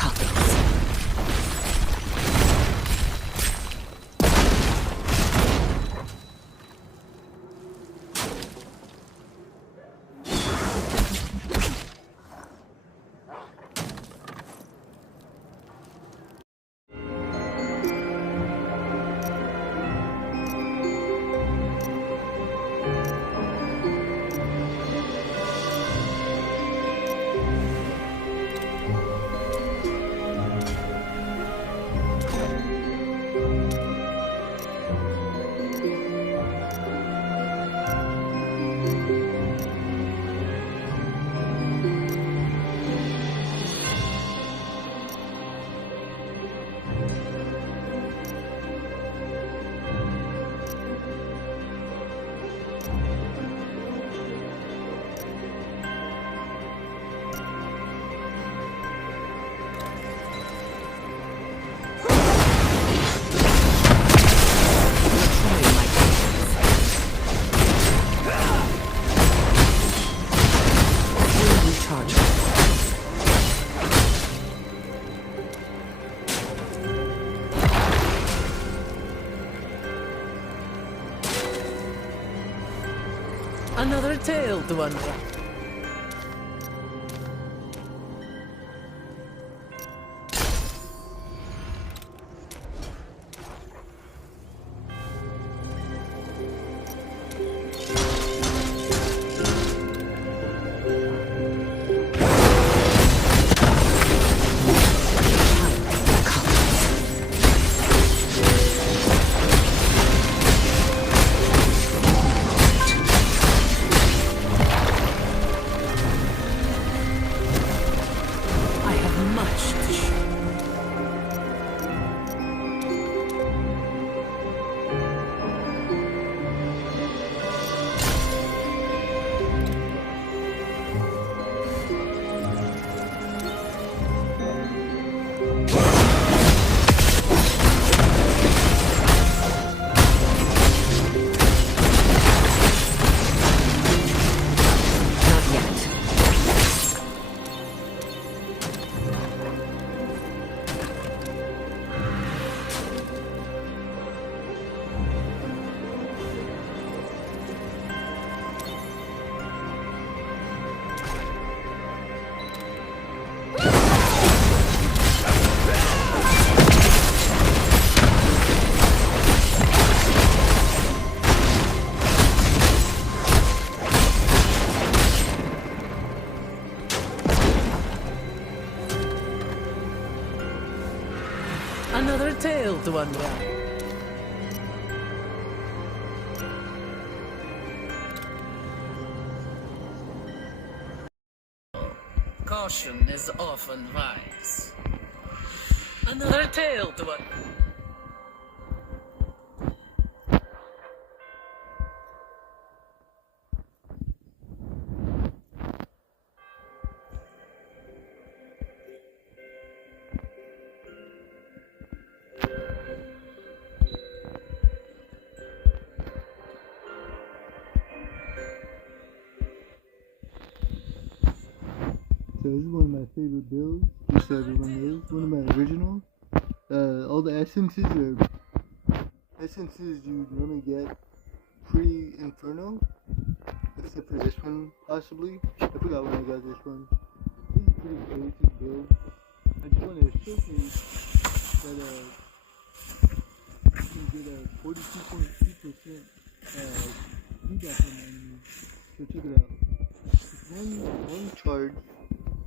colleagues. Another tale to unwrap. Another tale to unwrap. Caution is often wise. Another tale to unwrap. So this is one of my favorite builds. Just so everyone knows, one of my original. All the essences you normally get pre-Inferno, except for this one possibly. I forgot when I got this one. This is a pretty basic build. I just wanted to showcase that you can get a 42.2% feedback on the enemy. So check it out. With one charge,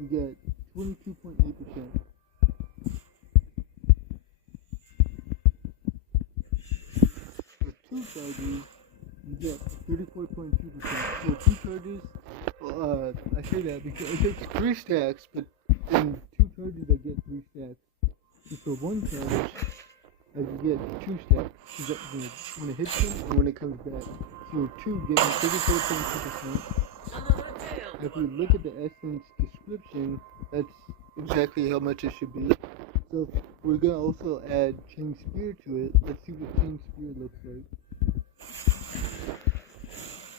you get 22.8%. With two charges, you get 34.2%. So two charges, I say that because it takes 3 stacks, but in 2 charges I get 3 stacks. And for one charge, I get 2 stacks when it hits them and when it comes back. So 2 getting 34.2%. If you look at the essence description, that's exactly how much it should be. So we're going to also add Chain Spear to it. Let's see what Chain Spear looks like.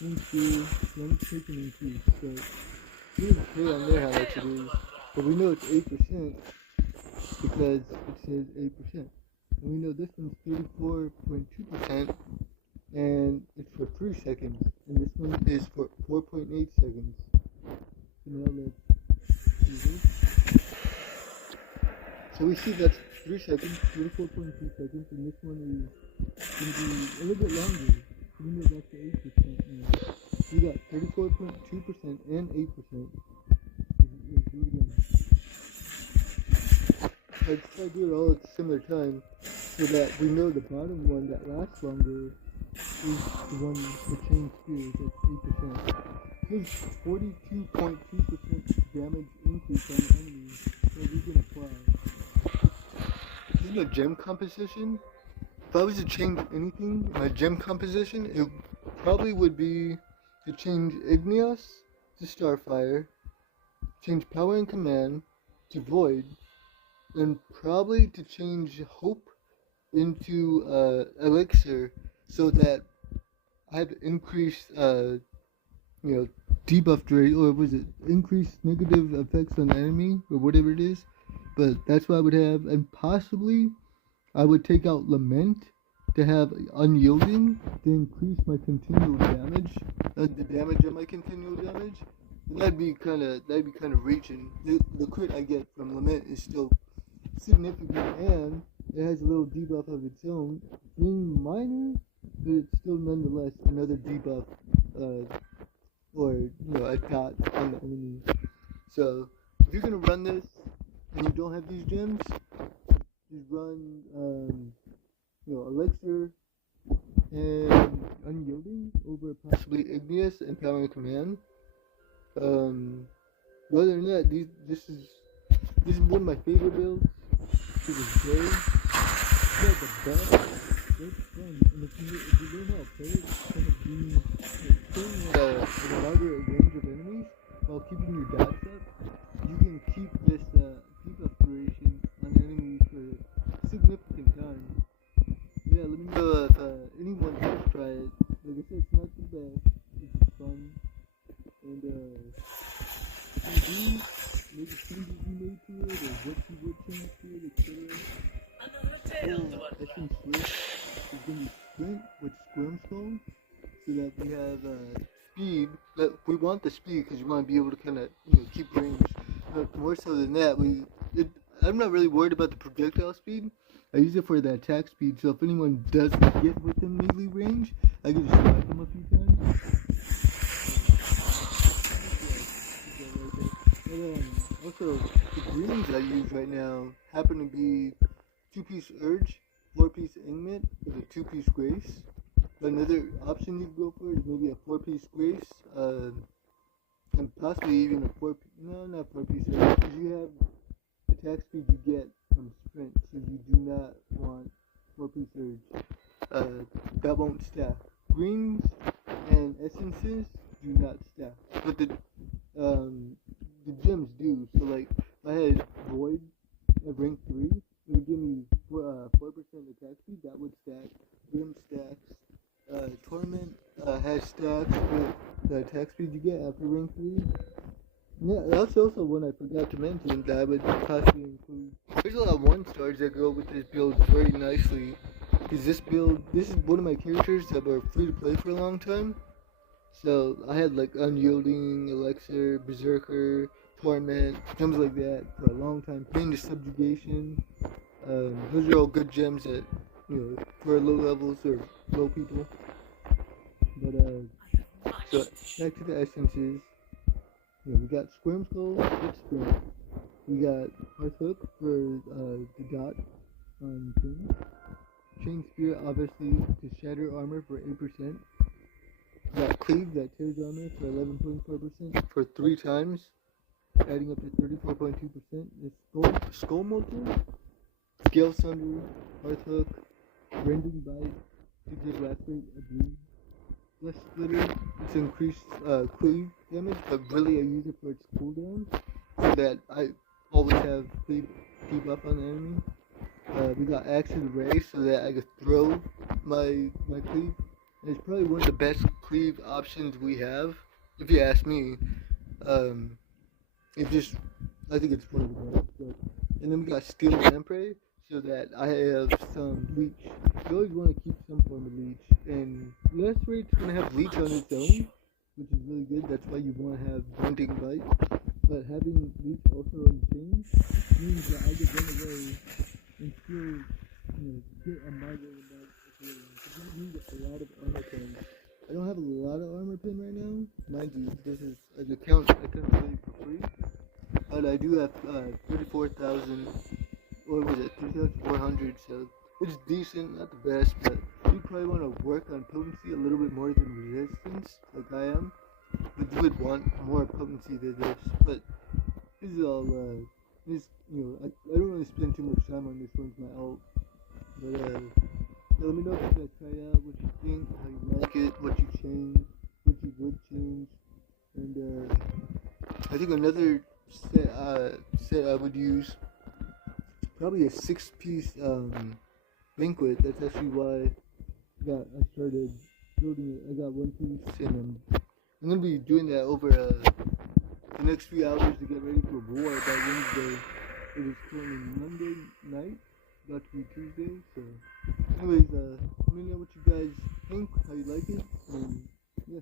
Chain Spear, one take an increase. So you can pay on there how much it is. But we know it's 8%. because it says 8%. And we know this one's 34.2%, and it's for 3 seconds, and this one is for 4.8 seconds. So now let's do this. So we see that's 3 seconds, 34.2 seconds, and this one is going to be a little bit longer. So we know that's the 8% now. We got 34.2% and 8%. Let's do it again. I'd try to do it all at the similar time so that we know the bottom one that lasts longer is the one that changed spears at 8%. There's 42.2% damage increase on the enemy, so we can apply. This is my gem composition. If I was to change anything in my gem composition, it probably would be to change Igneous to Starfire, change Power and Command to Void, and probably to change Hope into Elixir, so that I have increased, debuff rate, or was it increased negative effects on the enemy, or whatever it is. But that's what I would have, and possibly I would take out Lament to have Unyielding to increase my continual damage, the damage of my continual damage. And that'd be kind of reaching. The crit I get from Lament is still significant, and it has a little debuff of its own, being minor, but it's still nonetheless another debuff, or a dot on the enemy. So if you're gonna run this and you don't have these gems, just run Elixir and Unyielding over possibly Igneous and Power and Command. Other than that, this is one of my favorite builds to this day. It's the best. It's fun, and if you learn how to play it, it's kind of being playing at a moderate range of enemies while keeping your dots up, you can keep this debuff duration on enemies for a significant time. Yeah, let me know if anyone does try it. Like I said, it's not the best. It's just fun. And if you do, maybe changes you made to it, or what you would change to it, etc. I think Switch is going to be Sprint with Squirm Skull, so that we have speed. But we want the speed because you want to be able to kind of keep range. But more so than that, I'm not really worried about the projectile speed. I use it for the attack speed, so if anyone does get within melee range, I can just strike them a few times. And also, the greens I use right now happen to be 2-piece Urge, 4-piece Ingmet, with a 2-piece Grace. Another option you can go for is maybe a 4-piece Grace, and possibly even a 4-piece Urge, because you have attack speed you get from Sprint, so you do not want 4-piece Urge. That won't stack. Greens and Essences do not stack, but the gems do. So like, if I had Void at rank 3, it would give me 4% attack speed. That would stack. Grim stacks. Torment has stacks with the attack speed you get after rank 3. Yeah, that's also one I forgot to mention that I would possibly include. There's a lot of 1-stars that go with this build very nicely. Because this is one of my characters that were free to play for a long time. So I had like Unyielding, Elixir, Berserker, Torment, gems like that for a long time. Pain to Subjugation. Those are all good gems that, for low levels or low people. But so back to the essences. We got Squirm Skull with Sprint. We got Hearth Hook for the dot on things. Chain Spear, obviously, to shatter armor for 8%. We got Cleave that tears armor for 11.4% for 3 times, adding up to 34.2%. This Skull Molten, Scale Sunder, Hearth Hook, Rending Bite, to give last rate a bleed. Flesh Splitter, it's increased cleave damage, but really I use it for its cooldown, so that I always have cleave debuff on the enemy. We got Acid Ray, so that I can throw my cleave. And it's probably one of the best cleave options we have, if you ask me. I think it's one of the best. But And then we got steel lamprey, so that I have some leech. You always want to keep some form of leech. And last rate's gonna have leech on its own, which is really good. That's why you want to have blinding bite. But having leech also on things means that I could run away and still, get a migraine back. Because you need a lot of armor pins. I don't have a lot of armor pin right now. Mind you, this is an account I couldn't play for free. But I do have 34,000, or was it 3,400? So it's decent, not the best, but you probably want to work on potency a little bit more than resistance, like I am. But you would want more potency than this. But this is all, I don't really spend too much time on this one's my alt. But yeah, let me know if you guys try it out, what you think, how you like it, what you change, what you would change, and I think another set I would use probably a 6-piece banquet. That's actually why I started building it. I got one piece, and I'm gonna be doing that over the next few hours to get ready for war by Wednesday. It is currently Monday night, about to be Tuesday. So, anyways, let me know what you guys think, how you like it, and yeah.